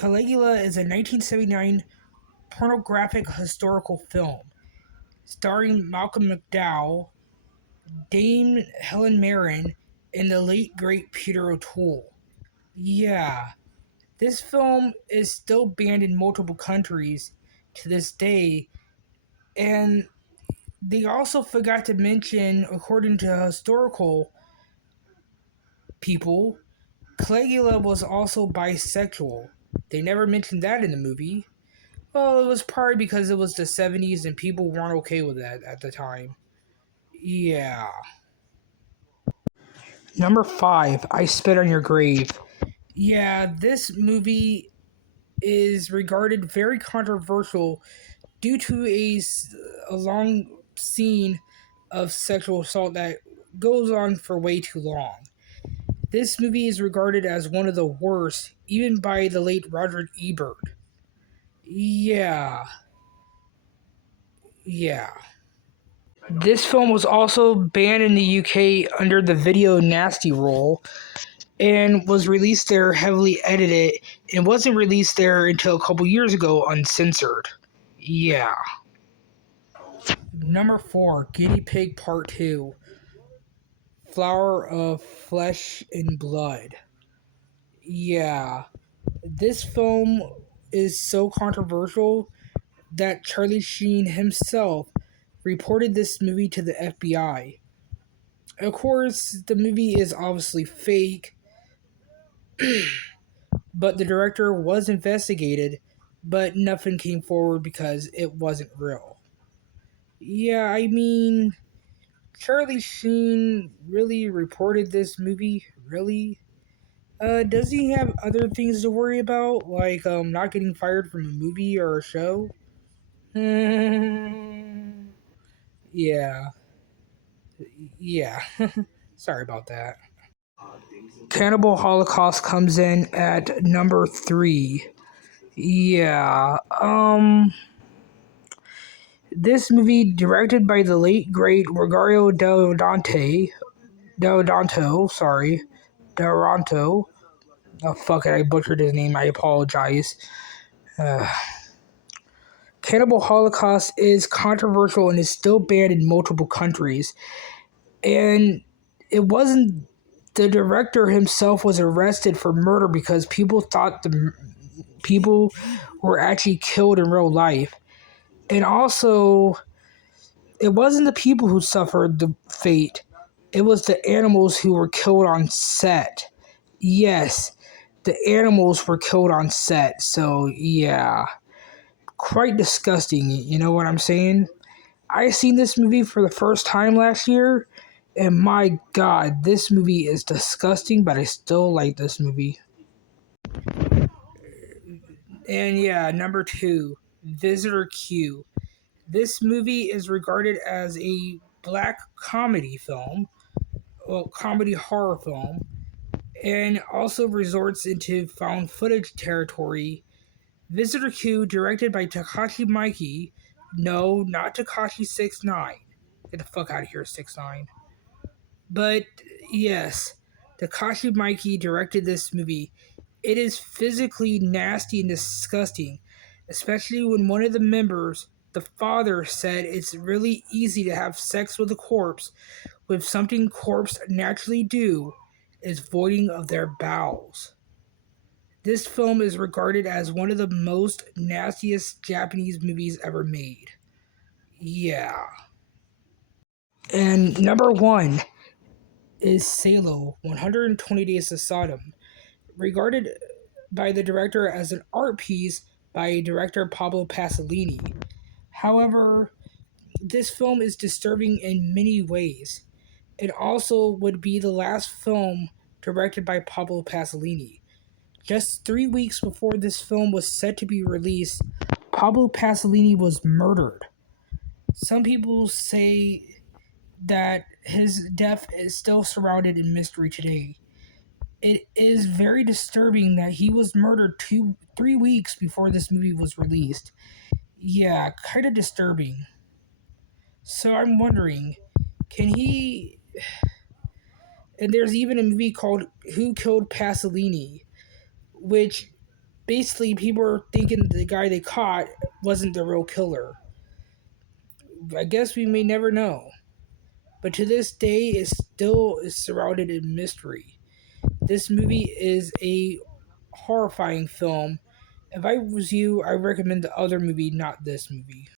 Caligula is a 1979 pornographic historical film starring Malcolm McDowell, Dame Helen Mirren, and the late great Peter O'Toole. Yeah, this film is still banned in multiple countries to this day, and they also forgot to mention, according to historical people, Caligula was also bisexual. They never mentioned that in the movie. Well, it was probably because it was the 70s and people weren't okay with that at the time. Yeah. Number 5, I Spit on Your Grave. Yeah, this movie is regarded very controversial due to a long scene of sexual assault that goes on for way too long. This movie is regarded as one of the worst, even by the late Roger Ebert. Yeah. Yeah. This film was also banned in the UK under the Video Nasty rule and was released there heavily edited and wasn't released there until a couple years ago uncensored. Yeah. Number 4, Guinea Pig Part 2. Flower of Flesh and Blood. Yeah. This film is so controversial that Charlie Sheen himself reported this movie to the FBI. Of course, the movie is obviously fake, but the director was investigated, but nothing came forward because it wasn't real. Yeah, I mean, Charlie Sheen really reported this movie? Really? Does he have other things to worry about, like not getting fired from a movie or a show? Yeah, yeah. Sorry about that. Cannibal Holocaust comes in at number 3. Yeah. This movie, directed by the late great Rogerio Deodato, sorry, Duranto. Oh fuck it, I butchered his name. I apologize. Uh, Cannibal Holocaust is controversial and is still banned in multiple countries. And it wasn't the director himself was arrested for murder because people thought the people were actually killed in real life. And also, it wasn't the people who suffered the fate. It was the animals who were killed on set. Yes, the animals were killed on set. So, yeah. Quite disgusting, you know what I'm saying? I seen this movie for the first time last year, and my god, this movie is disgusting, but I still like this movie. And yeah, number 2, Visitor Q. This movie is regarded as a black comedy film, well, comedy horror film, and also resorts into found footage territory. Visitor Q, directed by Takashi Miike. No, not Takashi 69. Get the fuck out of here, 69. But yes, Takashi Miike directed this movie. It is physically nasty and disgusting, especially when one of the members, the father, said it's really easy to have sex with a corpse with something corpses naturally do is voiding of their bowels. This film is regarded as one of the most nastiest Japanese movies ever made. Yeah. And number 1 is Salo, 120 Days of Sodom, regarded by the director as an art piece by director Pablo Pasolini. However, this film is disturbing in many ways. It also would be the last film directed by Pablo Pasolini. Just 3 weeks before this film was set to be released, Pablo Pasolini was murdered. Some people say that his death is still surrounded in mystery today. It is very disturbing that he was murdered 3 weeks before this movie was released. Yeah, kind of disturbing. So I'm wondering, can he? And there's even a movie called Who Killed Pasolini, which basically people are thinking the guy they caught wasn't the real killer. I guess we may never know. But to this day, it still is surrounded in mystery. This movie is a horrifying film. If I was you, I recommend the other movie, not this movie.